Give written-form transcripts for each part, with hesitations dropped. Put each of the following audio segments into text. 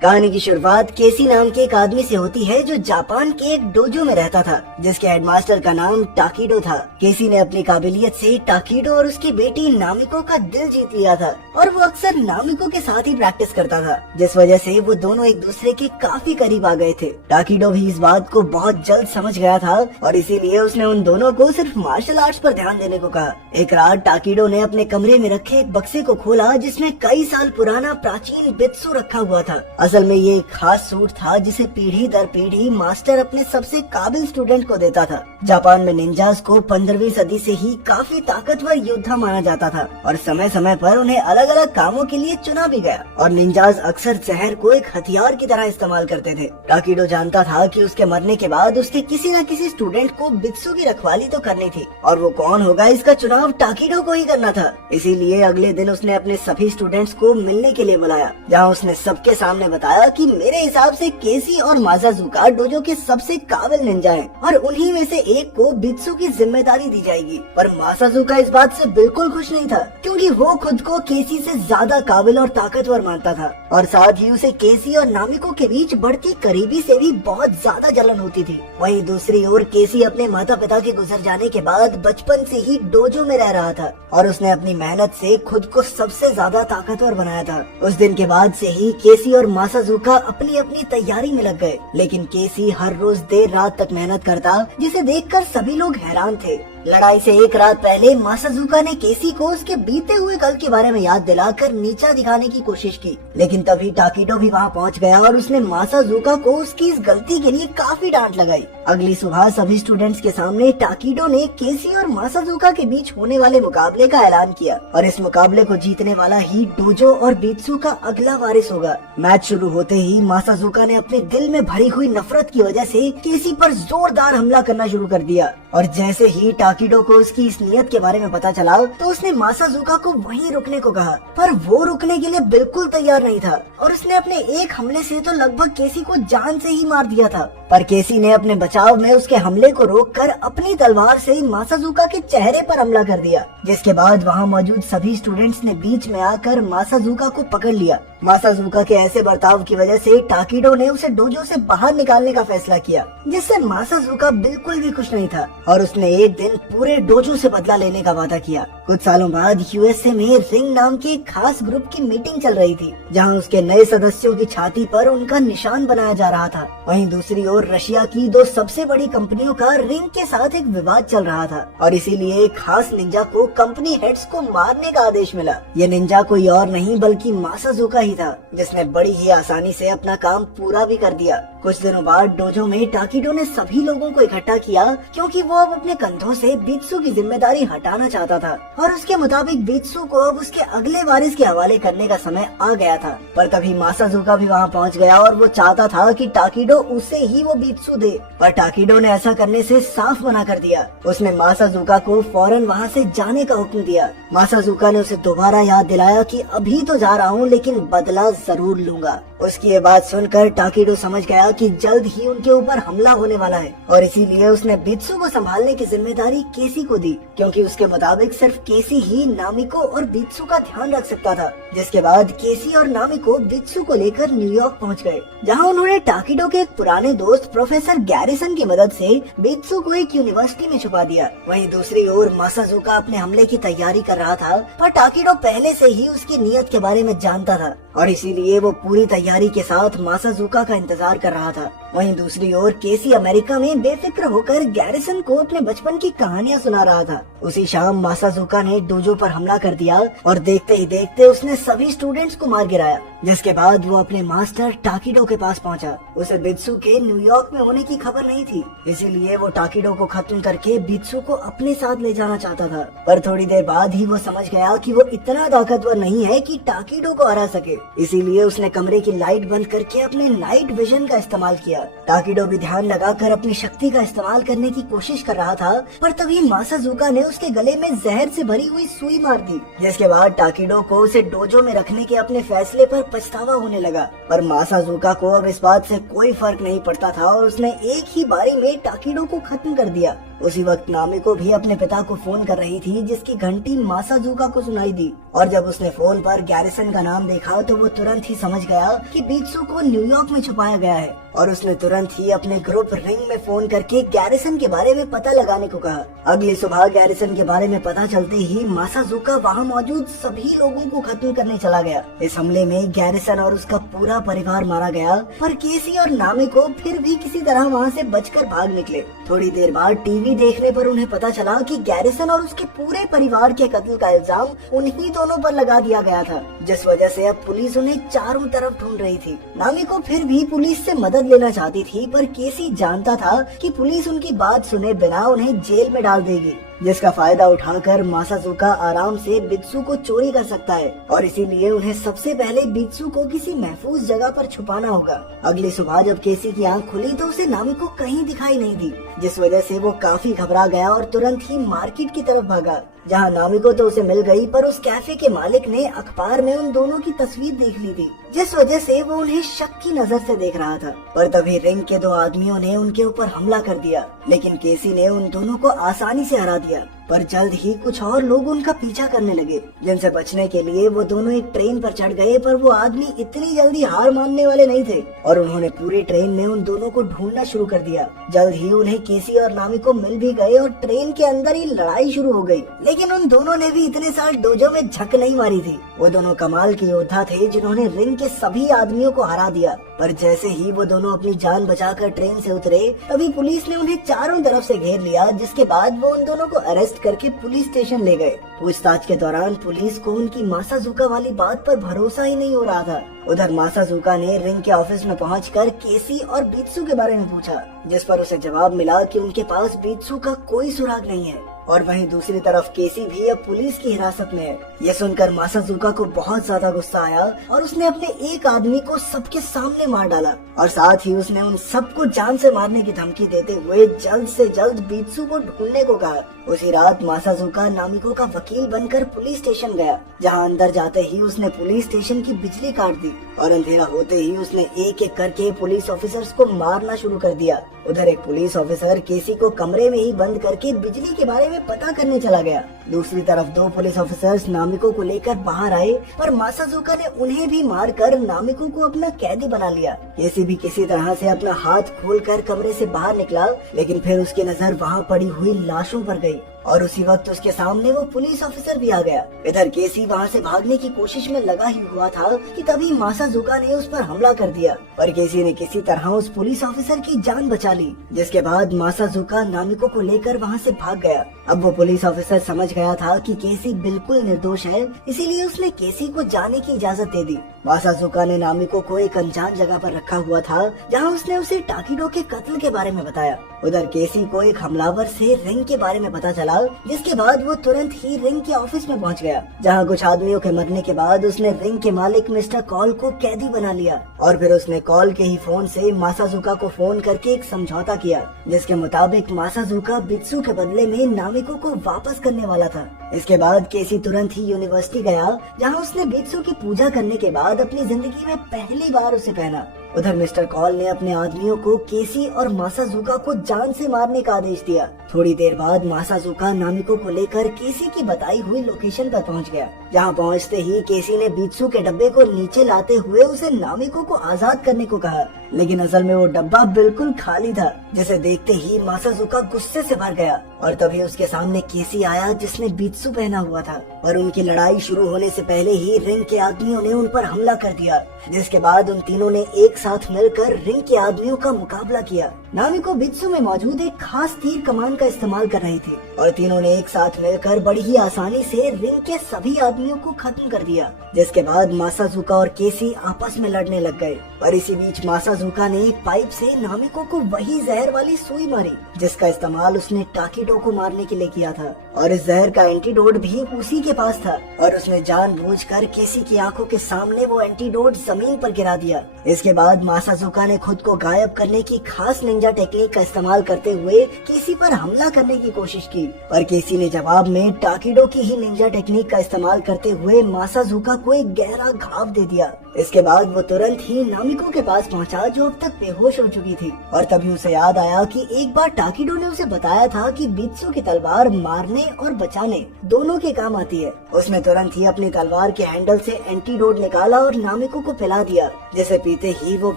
कहानी की शुरुआत केसी नाम के एक आदमी से होती है जो जापान के एक डोजो में रहता था, जिसके हेडमास्टर का नाम टाकीडो था। केसी ने अपनी काबिलियत से टाकीडो और उसकी बेटी नामिको का दिल जीत लिया था और वो अक्सर नामिको के साथ ही प्रैक्टिस करता था, जिस वजह से वो दोनों एक दूसरे के काफी करीब आ गए थे। टाकीडो भी इस बात को बहुत जल्द समझ गया था और इसीलिए उसने उन दोनों को सिर्फ मार्शल आर्ट्स पर ध्यान देने को कहा। एक रात टाकीडो ने अपने कमरे में रखे एक बक्से को खोला जिसमें कई साल पुराना प्राचीन बित्सु रखा हुआ था। असल में ये एक खास सूट था जिसे पीढ़ी दर पीढ़ी मास्टर अपने सबसे काबिल स्टूडेंट को देता था। जापान में निंजास को 15वीं सदी से ही काफी ताकतवर योद्धा माना जाता था और समय समय पर उन्हें अलग अलग कामों के लिए चुना भी गया और निंजास अक्सर जहर को एक हथियार की तरह इस्तेमाल करते थे। टाकीडो जानता था कि उसके मरने के बाद उसके किसी न किसी स्टूडेंट को बित्सु की रखवाली तो करनी थी और वो कौन होगा इसका चुनाव टाकीडो को ही करना था। इसीलिए अगले दिन उसने अपने सभी स्टूडेंट्स को मिलने के लिए बुलाया, जहाँ उसने सबके सामने बताया कि मेरे हिसाब से केसी और मासाजुका डोजो के सबसे काबिल निंजा हैं और उन्हीं में से एक को बित्सु की जिम्मेदारी दी जाएगी। पर मासाजुका इस बात से बिल्कुल खुश नहीं था, क्योंकि वो खुद को केसी से ज्यादा काबिल और ताकतवर मानता था और साथ ही उसे केसी और नामिको के बीच बढ़ती करीबी से भी बहुत ज्यादा जलन होती थी। वहीं दूसरी ओर केसी अपने माता पिता के गुजर जाने के बाद बचपन से ही डोजो में रह रहा था और उसने अपनी मेहनत से खुद को सबसे ज्यादा ताकतवर बनाया था। उस दिन के बाद से ही केसी और मासाजुका अपनी अपनी तैयारी में लग गए, लेकिन केसी हर रोज देर रात तक मेहनत करता, जिसे देखकर सभी लोग हैरान थे। लड़ाई से एक रात पहले मासाजुका ने केसी को उसके बीते हुए कल के बारे में याद दिलाकर नीचा दिखाने की कोशिश की, लेकिन तभी टाकीडो भी वहां पहुंच गया और उसने मासाजुका को उसकी इस गलती के लिए काफी डांट लगाई। अगली सुबह सभी स्टूडेंट्स के सामने टाकीडो ने केसी और मासाजुका के बीच होने वाले मुकाबले का ऐलान किया और इस मुकाबले को जीतने वाला ही डोजो और बित्सु का अगला वारिस होगा। मैच शुरू होते ही मासाजुका ने अपने दिल में भरी हुई नफरत की वजह से केसी पर जोरदार हमला करना शुरू कर दिया और जैसे ही टाकीडो को उसकी इस नियत के बारे में पता चला तो उसने मासाजुका को वहीं रुकने को कहा, पर वो रुकने के लिए बिल्कुल तैयार नहीं था और उसने अपने एक हमले से तो लगभग केसी को जान से ही मार दिया था। पर केसी ने अपने बचाव में उसके हमले को रोककर अपनी तलवार से मासाजुका के चेहरे पर हमला कर दिया, जिसके बाद वहां मौजूद सभी स्टूडेंट्स ने बीच में आकर मासाजुका को पकड़ लिया। मासाजुका के ऐसे बर्ताव की वजह से टाकीडो ने उसे डोजो से बाहर निकालने का फैसला किया, जिससे मासाजुका बिल्कुल भी खुश नहीं था और उसने एक दिन पूरे डोजो से बदला लेने का वादा किया। कुछ सालों बाद यूएसए में रिंग नाम के एक खास ग्रुप की मीटिंग चल रही थी, जहां उसके नए सदस्यों की छाती पर उनका निशान बनाया जा रहा था। वहीं दूसरी ओर रशिया की दो सबसे बड़ी कंपनियों का रिंग के साथ एक विवाद चल रहा था और इसीलिए एक खास निंजा को कंपनी हेड्स को मारने का आदेश मिला। ये निंजा कोई और नहीं बल्कि मासाजुका ही था, जिसने बड़ी ही आसानी से अपना काम पूरा भी कर दिया। कुछ दिनों बाद डोजो में टाकीडो ने सभी लोगों को इकट्ठा किया, क्योंकि वो अब अपने कंधों से बित्सु की जिम्मेदारी हटाना चाहता था और उसके मुताबिक बित्सु को अब उसके अगले वारिस के हवाले करने का समय आ गया था। पर तभी मासाजुका भी वहाँ पहुँच गया और वो चाहता था कि टाकीडो उसे ही वो बित्सु दे, पर टाकीडो ने ऐसा करने से साफ मना कर दिया। उसने मासाजुका को फौरन वहाँ से जाने का हुक्म दिया। मासाजुका ने उसे दोबारा याद दिलाया कि अभी तो जा रहा हूँ, लेकिन बदला जरूर लूंगा। उसकी ये बात सुनकर टाकीडो समझ गया कि जल्द ही उनके ऊपर हमला होने वाला है और इसीलिए उसने बित्सु को संभालने की जिम्मेदारी केसी को दी, क्योंकि उसके मुताबिक सिर्फ केसी ही नामिको और बित्सु का ध्यान रख सकता था। जिसके बाद केसी और नामिको बित्सु को लेकर न्यूयॉर्क पहुंच गए, जहां उन्होंने टाकीडो के एक पुराने दोस्त प्रोफेसर गैरिसन की मदद से बित्सु को एक यूनिवर्सिटी में छुपा दिया। वहीं दूसरी ओर मासाजुका अपने हमले की तैयारी कर रहा था, पर टाकीडो पहले से ही उसकी नियत के बारे में जानता था और इसीलिए वो पूरी तैयारी के साथ मासाजुका का इंतजार कर रहा था। वहीं दूसरी ओर केसी अमेरिका में बेफिक्र होकर गैरिसन को अपने बचपन की कहानियां सुना रहा था। उसी शाम मासाजुका ने डोजो पर हमला कर दिया और देखते ही देखते उसने सभी स्टूडेंट्स को मार गिराया, जिसके बाद वो अपने मास्टर टाकीडो के पास पहुंचा। उसे बित्सु के न्यूयॉर्क में होने की खबर नहीं थी, इसीलिए वो टाकीडो को खत्म करके बित्सु को अपने साथ ले जाना चाहता था। पर थोड़ी देर बाद ही वो समझ गया कि वो इतना ताकतवर नहीं है कि टाकीडो को हरा सके, इसीलिए उसने कमरे की लाइट बंद करके अपने नाइट विजन का इस्तेमाल किया। टाकीडो भी ध्यान लगाकर अपनी शक्ति का इस्तेमाल करने की कोशिश कर रहा था, पर तभी मासाजुका ने उसके गले में जहर से भरी हुई सुई मार दी, जिसके बाद टाकीडो को उसे डोजो में रखने के अपने फैसले पर पछतावा होने लगा। पर मासाजुका को अब इस बात से कोई फर्क नहीं पड़ता था और उसने एक ही बारी में टाकीडो को खत्म कर दिया। उसी वक्त नामिको भी अपने पिता को फोन कर रही थी, जिसकी घंटी मासाजुका को सुनाई दी और जब उसने फोन पर गैरिसन का नाम देखा तो वो तुरंत ही समझ गया कि बीट्सू को न्यूयॉर्क में छुपाया गया है और उसने तुरंत ही अपने ग्रुप रिंग में फोन करके गैरिसन के बारे में पता लगाने को कहा। अगली सुबह गैरिसन के बारे में पता चलते ही मासाजुका वहाँ मौजूद सभी लोगों को खत्म करने चला गया। इस हमले में गैरिसन और उसका पूरा परिवार मारा गया, पर केसी और नामिको फिर भी किसी तरह वहाँ से बचकर भाग निकले। थोड़ी देर बाद टीवी देखने पर उन्हें पता चला कि गैरिसन और उसके पूरे परिवार के कत्ल का इल्जाम उन्हीं दोनों पर लगा दिया गया था, जिस वजह से अब पुलिस उन्हें चारों तरफ ढूंढ रही थी। नामिको फिर भी पुलिस से मदद लेना चाहती थी, पर केसी जानता था कि पुलिस उनकी बात सुने बिना उन्हें जेल में डाल देगी, जिसका फायदा उठाकर मासाजुका आराम से बित्सु को चोरी कर सकता है और इसीलिए उन्हें सबसे पहले बित्सु को किसी महफूज जगह पर छुपाना होगा। अगली सुबह जब केसी की आंख खुली तो उसे नामिको कहीं दिखाई नहीं दी, जिस वजह से वो काफी घबरा गया और तुरंत ही मार्केट की तरफ भागा, जहां नामिको तो उसे मिल गई, पर उस कैफे के मालिक ने अखबार में उन दोनों की तस्वीर देख ली थी, जिस वजह से वो उन्हें शक की नजर से देख रहा था। पर तभी रिंग के दो आदमियों ने उनके ऊपर हमला कर दिया, लेकिन केसी ने उन दोनों को आसानी से हरा दिया। पर जल्द ही कुछ और लोग उनका पीछा करने लगे, जिनसे बचने के लिए वो दोनों एक ट्रेन पर चढ़ गए, पर वो आदमी इतनी जल्दी हार मानने वाले नहीं थे और उन्होंने पूरी ट्रेन में उन दोनों को ढूंढना शुरू कर दिया। जल्द ही उन्हें केसी और नामिको मिल भी गए और ट्रेन के अंदर ही लड़ाई शुरू हो गई, लेकिन उन दोनों ने भी इतने साल डोजो में झक नहीं मारी थी। वो दोनों कमाल के योद्धा थे जिन्होंने रिंग के सभी आदमियों को हरा दिया। पर जैसे ही वो दोनों अपनी जान बचाकर ट्रेन से उतरे, तभी पुलिस ने उन्हें चारों तरफ से घेर लिया, जिसके बाद वो उन दोनों को अरेस्ट करके पुलिस स्टेशन ले गए। पूछताछ के दौरान पुलिस को उनकी मासाजुका वाली बात पर भरोसा ही नहीं हो रहा था। उधर मासाजुका ने रिंग के ऑफिस में पहुंचकर केसी और बित्सु के बारे में पूछा, जिस पर उसे जवाब मिला कि उनके पास बित्सु का कोई सुराग नहीं है और वहीं दूसरी तरफ केसी भी अब पुलिस की हिरासत में है। ये सुनकर मासाजुका को बहुत ज्यादा गुस्सा आया और उसने अपने एक आदमी को सबके सामने मार डाला और साथ ही उसने उन सबको जान से मारने की धमकी देते हुए जल्द से जल्द बित्सु को ढूंढने को कहा। उसी रात मासाजुका नामिको का वकील बनकर पुलिस स्टेशन गया, जहां अंदर जाते ही उसने पुलिस स्टेशन की बिजली काट दी और अंधेरा होते ही उसने एक एक करके पुलिस ऑफिसर्स को मारना शुरू कर दिया। उधर एक पुलिस ऑफिसर केसी को कमरे में ही बंद करके बिजली के बारे में पता करने चला गया। दूसरी तरफ दो पुलिस ऑफिसर्स नामिको को लेकर बाहर आए, पर मासाजुका ने उन्हें भी मारकर नामिको को अपना कैदी बना लिया। केसी भी किसी तरह से अपना हाथ खोलकर कमरे से बाहर निकला, लेकिन फिर उसकी नजर वहाँ पड़ी हुई लाशों पर गई और उसी वक्त उसके सामने वो पुलिस ऑफिसर भी आ गया। इधर केसी वहाँ से भागने की कोशिश में लगा ही हुआ था कि तभी मासाजुका ने उस पर हमला कर दिया, पर केसी ने किसी तरह उस पुलिस ऑफिसर की जान बचा ली, जिसके बाद मासाजुका नामिको को लेकर वहाँ से भाग गया। अब वो पुलिस ऑफिसर समझ गया था कि केसी बिल्कुल निर्दोष है, इसीलिए उसने केसी को जाने की इजाजत दे दी। मासाजुका ने नामिको को एक अनजान जगह पर रखा हुआ था, जहाँ उसने उसे टाकिडो के कत्ल के बारे में बताया। उधर केसी को एक हमलावर से रिंग के बारे में पता चला, जिसके बाद वो तुरंत ही रिंग के ऑफिस में पहुंच गया, जहां कुछ आदमियों के मरने के बाद उसने रिंग के मालिक मिस्टर कॉल को कैदी बना लिया और फिर उसने कॉल के ही फोन से मासाजुका को फोन करके एक समझौता किया, जिसके मुताबिक मासाजुका बित्सु के बदले में नामिको को वापस करने वाला था। इसके बाद केसी तुरंत ही यूनिवर्सिटी गया, जहाँ उसने बित्सु की पूजा करने के बाद अपनी जिंदगी में पहली बार उसे पहना। उधर मिस्टर कॉल ने अपने आदमियों को केसी और मासाजुका को जान से मारने का आदेश दिया। थोड़ी देर बाद मासाजुका नामिको को लेकर केसी की बताई हुई लोकेशन पर पहुंच गया, जहां पहुंचते ही केसी ने बित्सु के डब्बे को नीचे लाते हुए उसे नामिको को आजाद करने को कहा, लेकिन असल में वो डब्बा बिल्कुल खाली था, जिसे देखते ही मासाजुका गुस्से से भर गया और तभी उसके सामने केसी आया, जिसने बित्सु पहना हुआ था और उनकी लड़ाई शुरू होने से पहले ही रिंग के आदमियों ने उन पर हमला कर दिया, जिसके बाद उन तीनों ने एक साथ मिलकर रिंग के आदमियों का मुकाबला किया। नामिको बित्सु में मौजूद एक खास तीर कमान का इस्तेमाल कर रही थी और तीनों ने एक साथ मिलकर बड़ी ही आसानी से रिंग के सभी आदमियों को खत्म कर दिया, जिसके बाद मासाजुका और केसी आपस में लड़ने लग गए। और इसी बीच मासाजुका ने एक पाइप से नामिको को वही जहर वाली सुई मारी, जिसका इस्तेमाल उसने टाकिडो को मारने के लिए किया था और इस जहर का एंटीडोट भी उसी के पास था और उसने जानबूझकर केसी की आंखों के सामने वो एंटीडोट जमीन पर गिरा दिया। इसके बाद मासाजुका ने खुद को गायब करने की खास निंजा टेक्निक का इस्तेमाल करते हुए केसी पर हमला करने की कोशिश की, पर केसी ने जवाब में टाकिडो की ही निंजा टेक्निक का इस्तेमाल करते हुए मासाजुका को एक गहरा घाव दे दिया। इसके बाद वो तुरंत ही नामिको के पास पहुंचा, जो अब तक बेहोश हो चुकी थी। और तभी उसे याद आया कि एक बार टाकिडो ने उसे बताया था कि बित्सु की तलवार मारने और बचाने दोनों के काम आती है। उसने तुरंत ही अपनी तलवार के हैंडल से एंटीडोट निकाला और नामिको को पिला दिया, जिसे पीते ही वो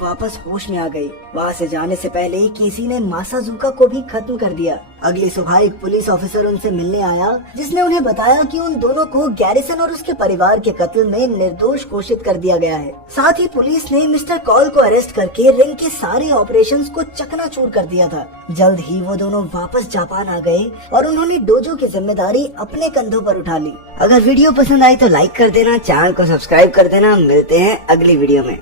वापस होश में आ गई। वहाँ से जाने से पहले केसी ने मासाजुका को भी खत्म कर दिया। अगली सुबह एक पुलिस ऑफिसर उनसे मिलने आया, जिसने उन्हें बताया कि उन दोनों को गैरिसन और उसके परिवार के कत्ल में निर्दोष घोषित कर दिया गया है। साथ ही पुलिस ने मिस्टर कॉल को अरेस्ट करके रिंग के सारे ऑपरेशंस को चकनाचूर कर दिया था। जल्द ही वो दोनों वापस जापान आ गए और उन्होंने डोजो की जिम्मेदारी अपने कंधों पर उठा ली। अगर वीडियो पसंद आई तो लाइक कर देना, चैनल को सब्सक्राइब कर देना। मिलते हैं अगली वीडियो में।